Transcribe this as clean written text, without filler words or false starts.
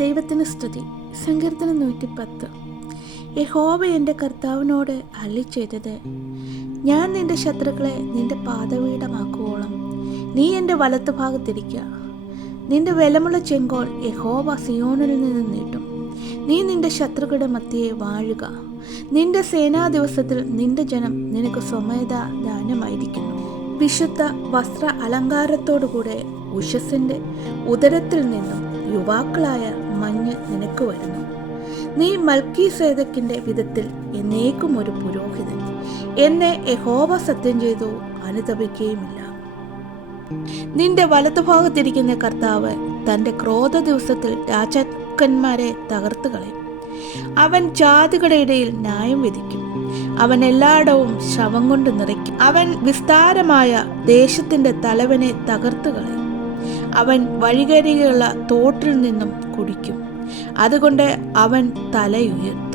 ദൈവത്തിന് സ്തുതി. സങ്കീർത്തനം 110. യഹോവ എൻ്റെ കർത്താവിനോട് അരുളിച്ചെയ്തത്, ഞാൻ നിന്റെ ശത്രുക്കളെ നിന്റെ പാദപീഠമാക്കുവോളം നീ എൻ്റെ വലത്തുഭാഗത്തിരിക്കുക. നിന്റെ ബലമുള്ള ചെങ്കോൽ യഹോവ സിയോനിൽ നിന്ന് നീട്ടും. നീ നിന്റെ ശത്രുക്കളുടെ മധ്യേ വാഴുക. നിന്റെ സേനാ ദിവസത്തിൽ നിന്റെ ജനം നിനക്ക് സ്വമേധ ദാനമായിരിക്കുന്നു. വിശുദ്ധ വസ്ത്ര അലങ്കാരത്തോടുകൂടെ ഉഷസ്സിൻ്റെ ഉദരത്തിൽ നിന്നും യുവാക്കളായ മഞ്ഞ് നിനക്ക് വരുന്നു. നീ മൽക്കീസേദക്കിൻ്റെ വിധത്തിൽ എന്നേക്കും ഒരു പുരോഹിതൻ. എന്നെ യഹോവ സത്യം ചെയ്തു, അനുതപിക്കുകയുമില്ല. നിന്റെ വലതുഭാഗത്തിരിക്കുന്ന കർത്താവ് തൻ്റെ ക്രോധ ദിവസത്തിൽ രാജാക്കന്മാരെ തകർത്ത് കളയും. അവൻ ജാതികളുടെ ഇടയിൽ ന്യായം വിധിക്കും. അവൻ എല്ലായിടവും ശവം കൊണ്ട് നിറയ്ക്കും. അവൻ വിസ്താരമായ ദേശത്തിൻ്റെ തലവനെ തകർത്ത് കളയും. അവൻ വഴികരികയുള്ള തോട്ടിൽ നിന്നും കുടിക്കും. അതുകൊണ്ട് അവൻ തലയുയർത്തും.